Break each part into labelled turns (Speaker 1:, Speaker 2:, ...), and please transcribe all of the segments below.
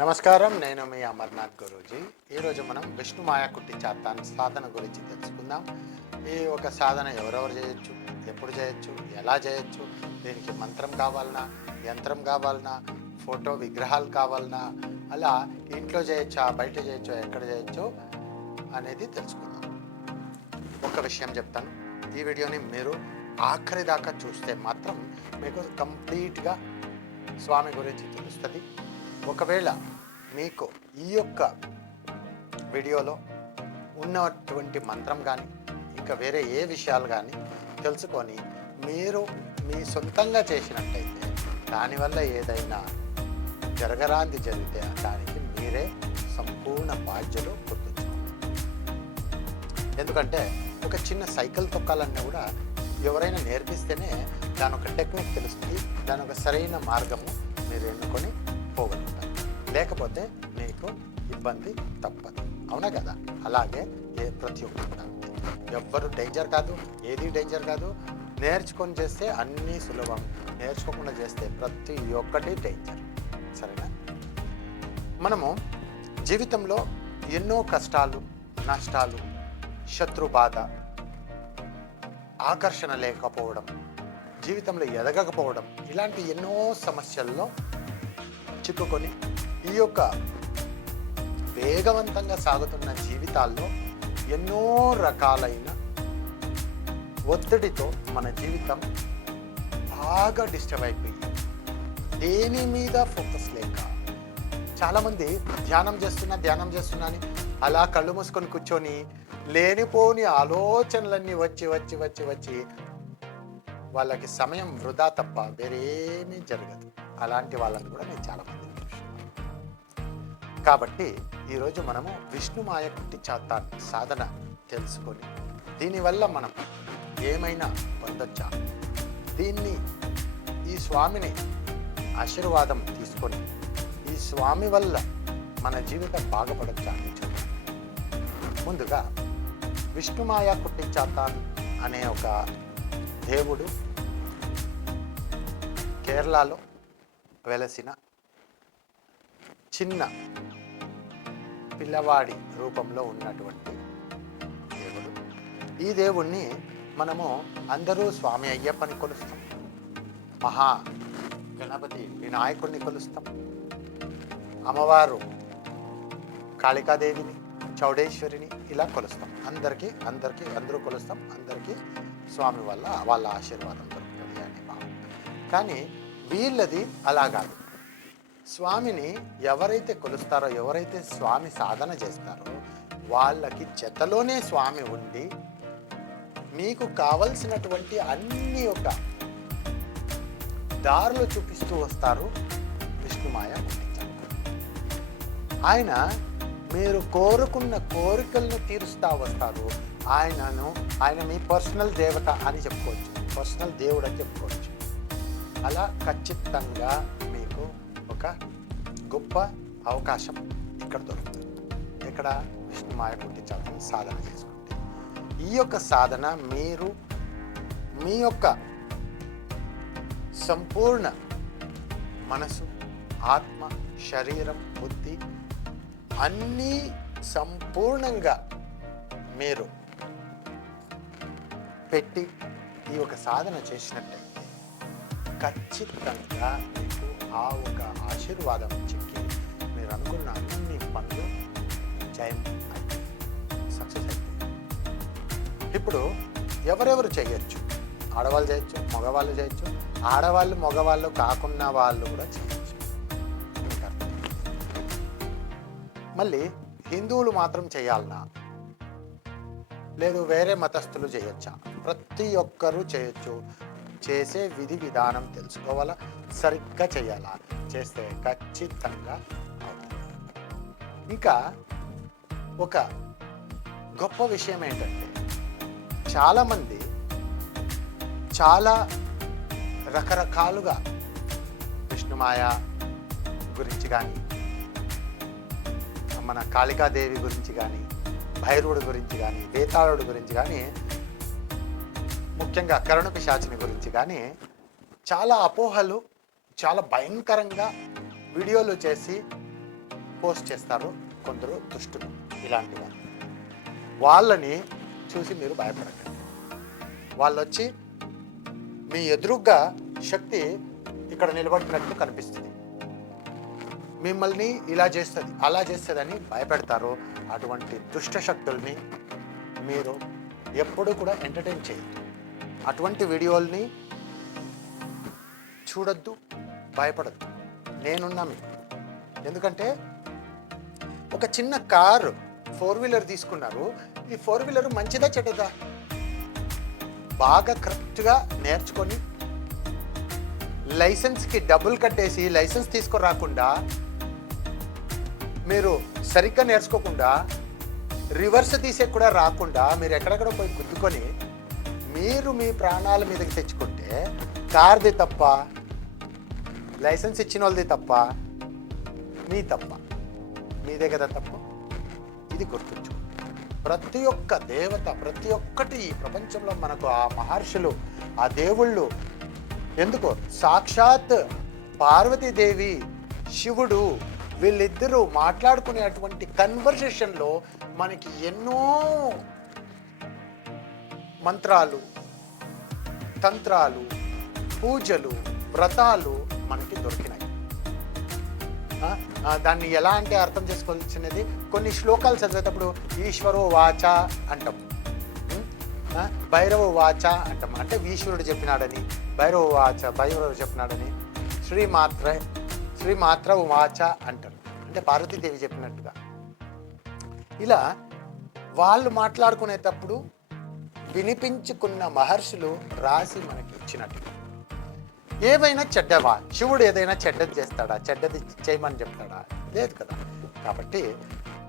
Speaker 1: నమస్కారం నేను మీ అమర్నాథ్ గురూజీ. ఈరోజు మనం విష్ణు మాయాకుట్టి చాతాన్ సాధన గురించి తెలుసుకుందాం. ఈ ఒక సాధన ఎవరెవరు చేయొచ్చు ఎప్పుడు చేయొచ్చు ఎలా చేయొచ్చు దీనికి మంత్రం కావాలన్నా యంత్రం కావాలన్నా ఫోటో విగ్రహాలు కావాలన్నా అలా ఇంట్లో చేయొచ్చా బయట చేయొచ్చో ఎక్కడ చేయొచ్చో అనేది తెలుసుకుందాం. ఒక విషయం చెప్తాను. ఈ వీడియోని మీరు ఆఖరి దాకా చూస్తే మాత్రం మీకు కంప్లీట్గా స్వామి గురించి తెలుస్తుంది. ఒకవేళ మీకు ఈ యొక్క వీడియోలో ఉన్నటువంటి మంత్రం కానీ ఇంకా వేరే ఏ విషయాలు కానీ తెలుసుకొని మీరు మీ సొంతంగా చేసినట్టయితే దానివల్ల ఏదైనా జరగరాంది జరిగితే దానికి మీరే సంపూర్ణ బాధ్యులు గుర్తుంచుకోండి. ఎందుకంటే ఒక చిన్న సైకిల్ తొక్కాలన్నా కూడా ఎవరైనా నేర్పిస్తేనే దాని ఒక టెక్నిక్ తెలుస్తుంది దాని ఒక సరైన మార్గము మీరు ఎన్నుకొని పోగలుగుతారు. లేకపోతే మీకు ఇబ్బంది తప్పదు. అవునా కదా? అలాగే ఏ ప్రతి ఒక్కరు ఎవ్వరు డేంజర్ కాదు ఏది డేంజర్ కాదు. నేర్చుకొని చేస్తే అన్నీ సులభం. నేర్చుకోకుండా చేస్తే ప్రతి ఒక్కటి డేంజర్ సరేనా? మనము జీవితంలో ఎన్నో కష్టాలు నష్టాలు శత్రు బాధ ఆకర్షణ లేకపోవడం జీవితంలో ఎదగకపోవడం ఇలాంటి ఎన్నో సమస్యల్లో చిక్కుకొని ఈ యొక్క వేగవంతంగా సాగుతున్న జీవితాల్లో ఎన్నో రకాలైన ఒత్తిడితో మన జీవితం బాగా డిస్టర్బ్ అయిపోయి దేని మీద ఫోకస్ లేక చాలామంది ధ్యానం చేస్తున్నా ధ్యానం చేస్తున్నా అని అలా కళ్ళు మూసుకొని కూర్చొని లేనిపోని ఆలోచనలన్నీ వచ్చి వచ్చి వచ్చి వచ్చి వాళ్ళకి సమయం వృధా తప్ప వేరేమీ జరగదు. అలాంటి వాళ్ళని కూడా నేను చాలామంది కాబట్టి ఈరోజు మనము విష్ణుమాయ కుట్టి చాతా సాధన తెలుసుకొని దీనివల్ల మనం ఏమైనా పొందొచ్చా? దీన్ని ఈ స్వామిని ఆశీర్వాదం తీసుకొని ఈ స్వామి వల్ల మన జీవితం బాగుపడొచ్చా అని ముందుగా విష్ణుమాయ కుట్టించాతాన్ అనే ఒక దేవుడు కేరళలో వెలసిన చిన్న పిల్లవాడి రూపంలో ఉన్నటువంటి దేవుడు. ఈ దేవుణ్ణి మనము అందరూ స్వామి అయ్యప్పని కొలుస్తాం. మహా గణపతి వినాయకుడిని కొలుస్తాం. అమ్మవారు కాళికాదేవిని చౌడేశ్వరిని ఇలా కొలుస్తాం. అందరికీ అందరికీ అందరూ కొలుస్తాం. అందరికీ స్వామి వల్ల వాళ్ళ ఆశీర్వాదం దొరుకుతుంది అనే భావం. కానీ వీళ్ళది అలా కాదు. స్వామిని ఎవరైతే కొలుస్తారో ఎవరైతే స్వామి సాధన చేస్తారో వాళ్ళకి చెత్తలోనే స్వామి ఉండి మీకు కావలసినటువంటి అన్ని ఒక దారులు చూపిస్తూ వస్తారు విష్ణుమాయ ఆయన మీరు కోరుకున్న కోరికలను తీరుస్తా వస్తారు. ఆయనను ఆయన మీ పర్సనల్ దేవత అని చెప్పుకోవచ్చు. పర్సనల్ దేవుడు అని చెప్పుకోవచ్చు. అలా ఖచ్చితంగా ఒక గొప్ప అవకాశం ఇక్కడ దొరుకుతుంది. ఇక్కడ విష్ణుమాయ పుట్టించాలని సాధన చేసుకుంటే. ఈ యొక్క సాధన మీరు మీ యొక్క సంపూర్ణ మనసు ఆత్మ శరీరం బుద్ధి అన్నీ సంపూర్ణంగా మీరు పెట్టి ఈ ఒక సాధన చేసినట్టయితే ఖచ్చితంగా మీకు ఆ ఒక ఆశీర్వాదం చిక్కి మీరు అనుకున్న అన్ని పనులు జయం సక్సెస్ అవుతాయి ఇప్పుడు ఎవరెవరు చేయొచ్చు? ఆడవాళ్ళు చేయొచ్చు మగవాళ్ళు చేయొచ్చు. ఆడవాళ్ళు మగవాళ్ళు కాకున్న వాళ్ళు కూడా చేయొచ్చు. మళ్ళీ హిందువులు మాత్రం చేయాలనా? లేదు వేరే మతస్థులు చేయొచ్చా? ప్రతి ఒక్కరూ చేయొచ్చు. చేసే విధి విధానం తెలుసుకోవాలా? సరిగ్గా చేయాలా? చేస్తే ఖచ్చితంగా అవుతుంది. ఇంకా ఒక గొప్ప విషయం ఏంటంటే చాలామంది చాలా రకరకాలుగా విష్ణుమాయ గురించి కానీ మన కాళికాదేవి గురించి కానీ భైరవుడి గురించి కానీ వేతాళుడి గురించి కానీ ముఖ్యంగా కరుణ పిశాచిని గురించి కానీ చాలా అపోహలు చాలా భయంకరంగా వీడియోలు చేసి పోస్ట్ చేస్తారు కొందరు దుష్టులు ఇలాంటి వారు. వాళ్ళని చూసి మీరు భయపడకండి. వాళ్ళు వచ్చి మీ ఎదురుగ్గా శక్తి ఇక్కడ నిలబడినట్టు కనిపిస్తుంది. మిమ్మల్ని ఇలా చేస్తుంది అలా చేస్తుందని భయపెడతారు అటువంటి దుష్ట శక్తుల్ని మీరు ఎప్పుడూ కూడా ఎంటర్టైన్ చేయొద్దు అటువంటి వీడియోల్ని చూడొద్దు భయపడద్దు. నేనున్నా మీకు. ఎందుకంటే ఒక చిన్న కారు ఫోర్ వీలర్ తీసుకున్నారు. ఈ ఫోర్ వీలర్ మంచిదా చెడ్డదా? బాగా కరెక్ట్గా నేర్చుకొని లైసెన్స్కి డబ్బులు కట్టేసి లైసెన్స్ తీసుకురాకుండా మీరు సరిగ్గా నేర్చుకోకుండా రివర్స్ తీసే కూడా రాకుండా మీరు ఎక్కడెక్కడ పోయి గుద్దుకొని మీరు మీ ప్రాణాల మీదకి తెచ్చుకుంటే కార్ది తప్ప లైసెన్స్ ఇచ్చిన వాళ్ళది తప్ప మీ తప్ప. మీదే కదా తప్ప? ఇది గుర్తుంచు ప్రతి ఒక్క దేవత ప్రతి ఒక్కటి ఈ ప్రపంచంలో మనకు ఆ మహర్షులు ఆ దేవుళ్ళు ఎందుకో? సాక్షాత్ పార్వతీదేవి శివుడు వీళ్ళిద్దరూ మాట్లాడుకునేటువంటి కన్వర్సేషన్లో మనకి ఎన్నో మంత్రాలు తంత్రాలు పూజలు వ్రతాలు మనకి దొరికినాయి. దాన్ని ఎలా అంటే అర్థం చేసుకోవాల్సినది కొన్ని శ్లోకాలు చదివేటప్పుడు ఈశ్వరో వాచ అంటాం. భైరవ వాచ అంటాం. అంటే ఈశ్వరుడు చెప్పినాడని భైరవ వాచ భైరవుడు చెప్పినాడని శ్రీమాత్ర శ్రీమాత్ర వాచ అంటారు అంటే పార్వతీదేవి చెప్పినట్టుగా. ఇలా వాళ్ళు మాట్లాడుకునేటప్పుడు వినిపించుకున్న మహర్షులు రాసి మనకి ఇచ్చినట్టు ఏవైనా చెడ్డవా? శివుడు ఏదైనా చెడ్డది చేస్తాడా? చెడ్డది చేయమని చెప్తాడా? లేదు కదా. కాబట్టి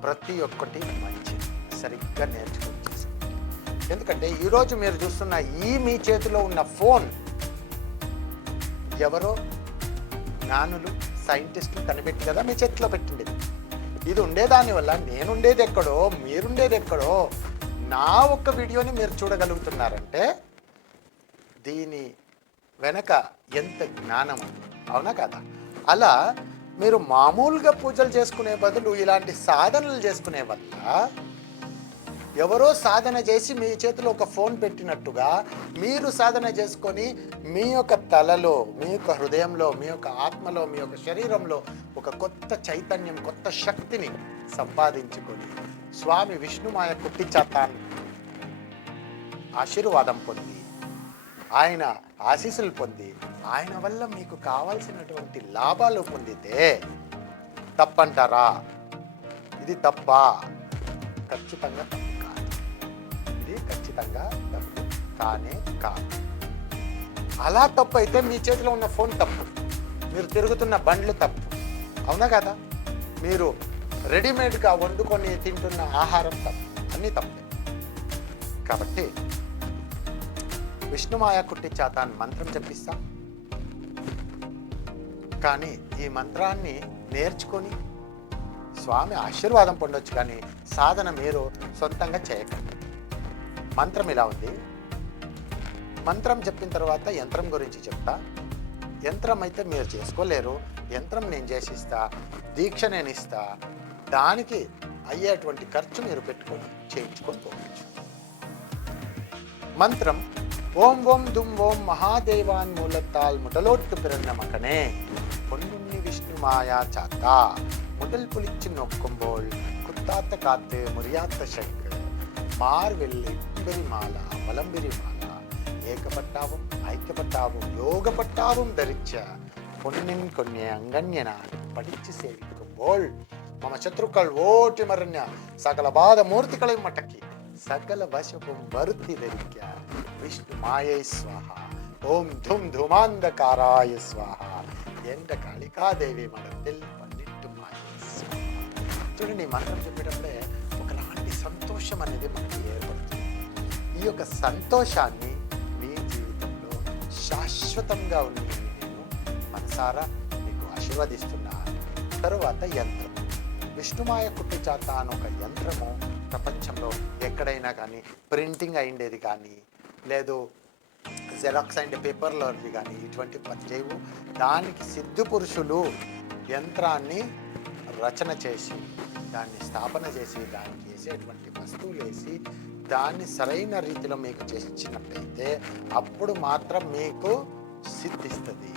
Speaker 1: ప్రతి ఒక్కటి మంచి. సరిగ్గా నేర్చుకుని చేసుకోండి ఎందుకంటే ఈరోజు మీరు చూస్తున్న ఈ మీ చేతిలో ఉన్న ఫోన్ ఎవరో జ్ఞానులు సైంటిస్టులు కనిపెట్టి కదా మీ చేతిలో పెట్టిండేది. ఇది ఉండేదాని వల్ల నేనుండేది ఎక్కడో మీరుండేది ఎక్కడో నా ఒక్క వీడియోని మీరు చూడగలుగుతున్నారంటే దీని వెనక ఎంత జ్ఞానం అవునా కదా? అలా మీరు మామూలుగా పూజలు చేసుకునే బదులు ఇలాంటి సాధనలు చేసుకునే వల్ల ఎవరో సాధన చేసి మీ చేతిలో ఒక ఫోన్ పెట్టినట్టుగా మీరు సాధన చేసుకొని మీ యొక్క తలలో మీ యొక్క హృదయంలో మీ యొక్క ఆత్మలో మీ యొక్క శరీరంలో ఒక కొత్త చైతన్యం కొత్త శక్తిని సంపాదించుకొని. స్వామి విష్ణుమాయ కుట్టిచాతాన్ ఆశీర్వాదం పొంది. ఆయన ఆశీస్సులు పొంది. ఆయన వల్ల మీకు కావాల్సినటువంటి లాభాలు పొందితే తప్పంటారా? ఇది తప్ప? ఖచ్చితంగా తప్పు. కాదు ఇది ఖచ్చితంగా తప్పు. కానే కాదు. అలా తప్పు అయితే మీ చేతిలో ఉన్న ఫోన్ తప్పు. మీరు తిరుగుతున్న బండ్లు తప్పు. అవునా కదా? మీరు రెడీమేడ్గా వండుకొని తింటున్న ఆహారం తప్పు అన్నీ తప్పే. కాబట్టి విష్ణుమాయ కుట్టి చాతాన్ మంత్రం చెప్పిస్తాం కానీ ఈ మంత్రాన్ని నేర్చుకొని స్వామి ఆశీర్వాదం పొందొచ్చు కానీ సాధన మీరు సొంతంగా చేయకండి. మంత్రం ఇలా ఉంది. మంత్రం చెప్పిన తర్వాత యంత్రం గురించి చెప్తా. యంత్రం అయితే మీరు చేసుకోలేరు. యంత్రం నేను చేసిస్తా. దీక్ష నేను ఇస్తా దానికి అయ్యేటువంటి ఖర్చు మీరు పెట్టుకొని చేయించుకొని పోవచ్చు. మంత్రం ఓం ఓం దుం ఓం మహాదేవాన్ మూలత్తాల్ ముడలోట్టు பிறந்தமகனே பொன்னுண்ணி விஷ்ணு மாயா சாத்தா முதல் புளிச்சு நோக்கும்போல் குத்தாத்த காத்து முறியாத்த சங்கு மார்வெல்லி பிரி மாலா வலம்பிரி மாலா ஏகப்பட்டாவும் ஐக்கப்பட்டாவும் யோகப்பட்டாவும் தரிச்ச பொன்னின் கொன்னே அங்கன்யனான் படிச்சு சேவிக்கும் ಮಮ ఓటి మరణ్య సకల బాధ ಬಾಧ ಮೂರ್ತಿಗಳೇ ಮಟಕಿ ಸಕಲ ವಶವು ಮರುತಿದರಿಕ್ಯ విష్ణు మాయే స్వాహ. ఓం ధుమ్ ధుమాంధకారాయ స్వాహ. ఎండ కాళికాదేవి మనల్ని పన్నెట్టు మాయ చూడండి మంత్రం చెప్పడంలో ఒకలాంటి సంతోషం అనేది మనకి ఏర్పడుతుంది. ఈ యొక్క సంతోషాన్ని మీ జీవితంలో శాశ్వతంగా ఉన్న నేను మనసారా మీకు ఆశీర్వదిస్తున్నాను. తరువాత యంత్రం. విష్ణుమాయ కుట్టి అని ఒక యంత్రము ప్రపంచంలో ఎక్కడైనా కానీ ప్రింటింగ్ అయిండేది కానీ లేదు జెరాక్స్ అండ్ పేపర్లోది కానీ ఇటువంటి పనిచేయవు. దానికి సిద్ధు పురుషులు యంత్రాన్ని రచన చేసి దాన్ని స్థాపన చేసి దానికి వేసేటువంటి వస్తువులు వేసి దాన్ని సరైన రీతిలో మీకు చేసినట్టయితే అప్పుడు మాత్రం మీకు సిద్ధిస్తుంది.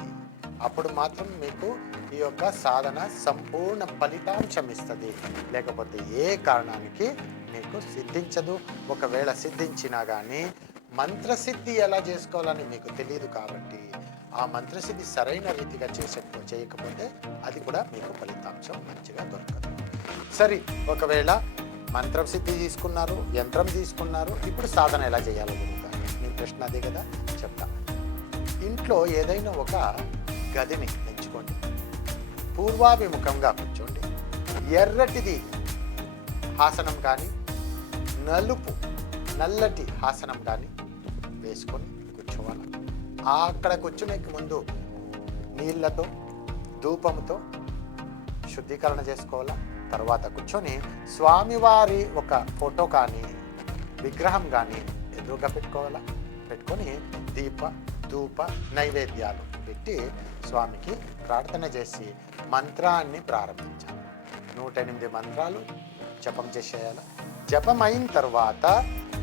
Speaker 1: అప్పుడు మాత్రం మీకు ఈ యొక్క సాధన సంపూర్ణ ఫలితాంశం ఇస్తుంది లేకపోతే ఏ కారణానికి మీకు సిద్ధించదు. ఒకవేళ సిద్ధించినా కానీ మంత్రసిద్ధి ఎలా చేసుకోవాలని మీకు తెలియదు కాబట్టి ఆ మంత్రసిద్ధి సరైన రీతిగా చేసే చేయకపోతే అది కూడా మీకు ఫలితాంశం మంచిగా దొరకదు. సరే ఒకవేళ మంత్రం సిద్ధి తీసుకున్నారు యంత్రం తీసుకున్నారు ఇప్పుడు సాధన ఎలా చేయాలో గురువుగారు మీ ప్రశ్న అదే కదా? చెప్తా. ఇంట్లో ఏదైనా ఒక గదిని ఎంచుకోండి పూర్వాభిముఖంగా కూర్చోండి. ఎర్రటిది ఆసనం కానీ నలుపు నల్లటి ఆసనం కానీ వేసుకొని కూర్చోవాలి. అక్కడ కూర్చునేకి ముందు నీళ్ళతో ధూపంతో శుద్ధీకరణ చేసుకోవాలా? తర్వాత కూర్చొని స్వామివారి ఒక ఫోటో కానీ విగ్రహం కానీ ఎదురుగా పెట్టుకోవాలా? పెట్టుకొని దీప ధూప నైవేద్యాలు పెట్టి స్వామికి ప్రార్థన చేసి మంత్రాన్ని ప్రారంభించాలి. నూట ఎనిమిది మంత్రాలు జపం చేసేయాలి. జపం అయిన తర్వాత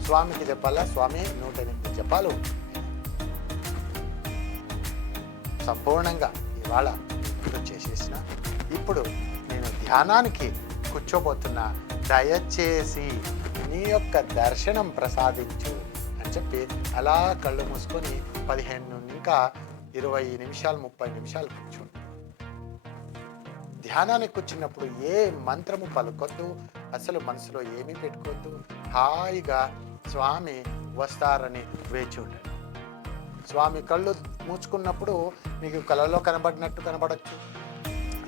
Speaker 1: స్వామికి చెప్పాలా? స్వామి నూట ఎనిమిది జపాలు. సంపూర్ణంగా ఇవాళ ఇప్పుడు చేసేసిన. ఇప్పుడు నేను ధ్యానానికి కూర్చోబోతున్నా. దయచేసి నీ యొక్క దర్శనం ప్రసాదించు అని చెప్పి అలా కళ్ళు మూసుకొని పదిహేను నుండి ఇంకా ఇరవై నిమిషాలు ముప్పై నిమిషాలు కూర్చోండి ధ్యానానికి వచ్చినప్పుడు ఏ మంత్రము పలుకొద్దు అసలు మనసులో ఏమీ పెట్టుకోవద్దు హాయిగా స్వామి వస్తారని వేచి ఉండండి. స్వామి కళ్ళు మూసుకున్నప్పుడు మీకు కళలో కనబడినట్టు కనబడచ్చు.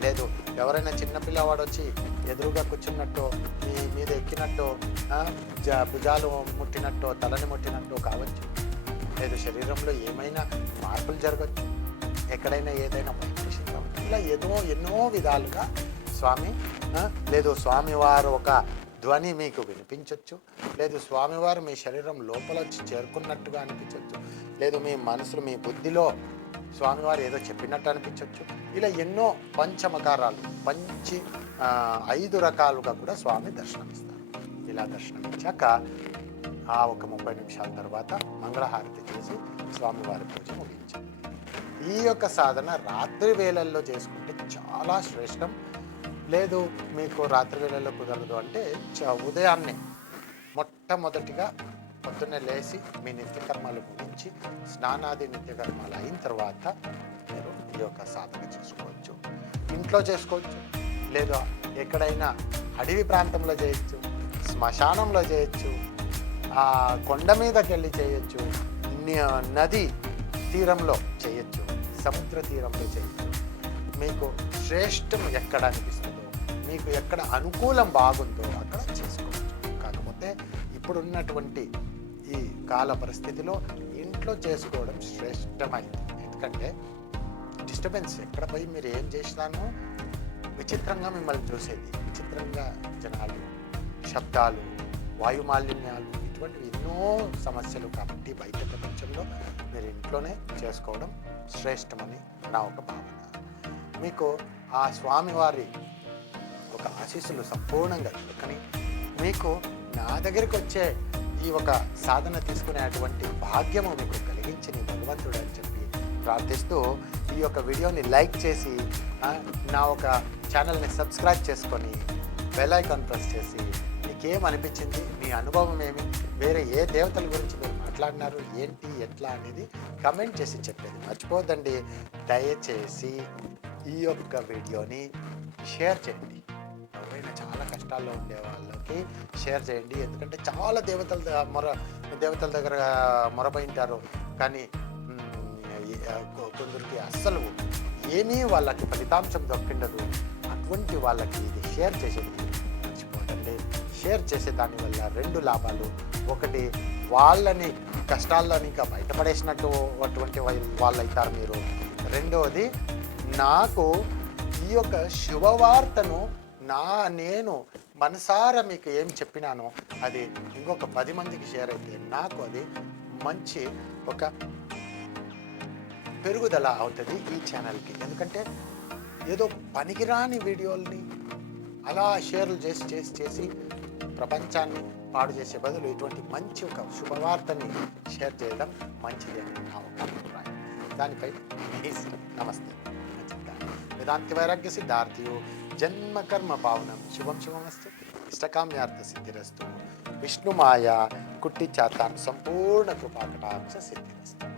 Speaker 1: లేదు ఎవరైనా చిన్నపిల్లవాడు వచ్చి ఎదురుగా కూర్చున్నట్టు మీ మీద ఎక్కినట్టు జ- భుజాలు ముట్టినట్టు తలని ముట్టినట్టు కావచ్చు. లేదు శరీరంలో ఏమైనా మార్పులు జరగచ్చు? ఎక్కడైనా ఏదైనా మోటివేషన్ కావచ్చు? ఇలా ఏదో ఎన్నో విధాలుగా స్వామి లేదు స్వామివారు ఒక ధ్వని మీకు వినిపించవచ్చు లేదు స్వామివారు మీ శరీరం లోపల వచ్చి చేరుకున్నట్టుగా అనిపించవచ్చు లేదు మీ మనసులో మీ బుద్ధిలో స్వామివారు ఏదో చెప్పినట్టు అనిపించవచ్చు ఇలా ఎన్నో పంచమకారాలు పంచి ఐదు రకాలుగా కూడా స్వామి దర్శనమిస్తారు. ఇలా దర్శనమిచ్చాక ఆ ఒక ముప్పై నిమిషాల తర్వాత మంగళహారతి చేసి స్వామివారి పూజ ముగించాం ఈ యొక్క సాధన రాత్రి వేళల్లో చేసుకుంటే చాలా శ్రేష్టం. లేదు మీకు రాత్రి వేళల్లో కుదరదు అంటే చ- ఉదయాన్నే మొట్టమొదటిగా పొద్దున్నే లేచి మీ నిత్యకర్మాలు ముగించి స్నానాది నిత్యకర్మాలు అయిన తర్వాత మీరు ఈ యొక్క సాధన చేసుకోవచ్చు. ఇంట్లో చేసుకోవచ్చు. లేదా ఎక్కడైనా అడవి ప్రాంతంలో చేయొచ్చు శ్మశానంలో చేయొచ్చు ఆ కొండ మీదకి వెళ్ళి చేయొచ్చు నది తీరంలో చేయొచ్చు. సముద్ర తీరంలో చేయొచ్చు. మీకు శ్రేష్టం ఎక్కడ అనిపిస్తుందో మీకు ఎక్కడ అనుకూలం బాగుందో అక్కడ చేసుకోవచ్చు. కాకపోతే ఇప్పుడున్నటువంటి ఈ కాల పరిస్థితిలో ఇంట్లో చేసుకోవడం శ్రేష్టమైంది. ఎందుకంటే డిస్టర్బెన్స్ ఎక్కడ పోయి మీరు ఏం చేసినానో విచిత్రంగా మిమ్మల్ని చూసేది. విచిత్రంగా జనాలు శబ్దాలు వాయు మాలిన్యాలు ఇటువంటివి ఎన్నో సమస్యలు కాబట్టి బయట ప్రపంచంలో మీరు ఇంట్లోనే చేసుకోవడం శ్రేష్టమని నా ఒక భావన. మీకు ఆ స్వామివారి ఒక ఆశీస్సులు సంపూర్ణంగా దొరకని మీకు నా దగ్గరికి వచ్చే ఈ ఒక సాధన తీసుకునేటువంటి భాగ్యము మీకు కలిగించిన భగవంతుడు అని చెప్పి ప్రార్థిస్తూ ఈ యొక్క వీడియోని లైక్ చేసి నా ఒక ఛానల్ని సబ్స్క్రైబ్ చేసుకొని బెల్ ఐకాన్ ప్రెస్ చేసి మీకేం అనిపించింది మీ అనుభవం ఏమి వేరే ఏ దేవతల గురించి మీరు మాట్లాడినారు? ఏంటి? ఎట్లా అనేది కమెంట్ చేసి చెప్పేది. మర్చిపోద్దండి దయచేసి ఈ యొక్క వీడియోని షేర్ చేయండి. ఎవరైనా చాలా కష్టాల్లో ఉండే వాళ్ళకి షేర్ చేయండి. ఎందుకంటే చాలా దేవతల మొర దేవతల దగ్గర మొరపోయింటారు. కానీ కొందరికి అస్సలు ఏమీ వాళ్ళకి ఫలితాంశం దొరికిండదు అటువంటి వాళ్ళకి ఇది షేర్ చేసేది. షేర్ చేసే దానివల్ల రెండు లాభాలు. ఒకటి వాళ్ళని కష్టాల్లో ఇంకా బయటపడేసినట్టు అటువంటి వాళ్ళు అవుతారు మీరు. రెండవది నాకు ఈ యొక్క శుభవార్తను నా నేను మనసారా మీకు ఏం చెప్పినానో అది ఇంకొక పది మందికి షేర్ అయితే నాకు అది మంచి ఒక పెరుగుదల అవుతుంది ఈ ఛానల్కి. ఎందుకంటే ఏదో పనికిరాని వీడియోల్ని అలా షేర్లు చేసి చేసి చేసి ప్రపంచాన్ని పాడు చేసే బదులు ఇటువంటి మంచి ఒక శుభవార్తని షేర్ చేయడం మంచిది అని నా ఒక అభిప్రాయం. దానిపై మీ నమస్తే వేదాంతి వైరాగ్య సిద్ధార్థియు జన్మ కర్మ పావనం. శుభం శుభమస్తు ఇష్టకామ్యార్థ సిద్ధిరస్తు. విష్ణుమాయ కుట్టి చాతాన్. సంపూర్ణ కృపాకటాక్ష సిద్ధిరస్తు.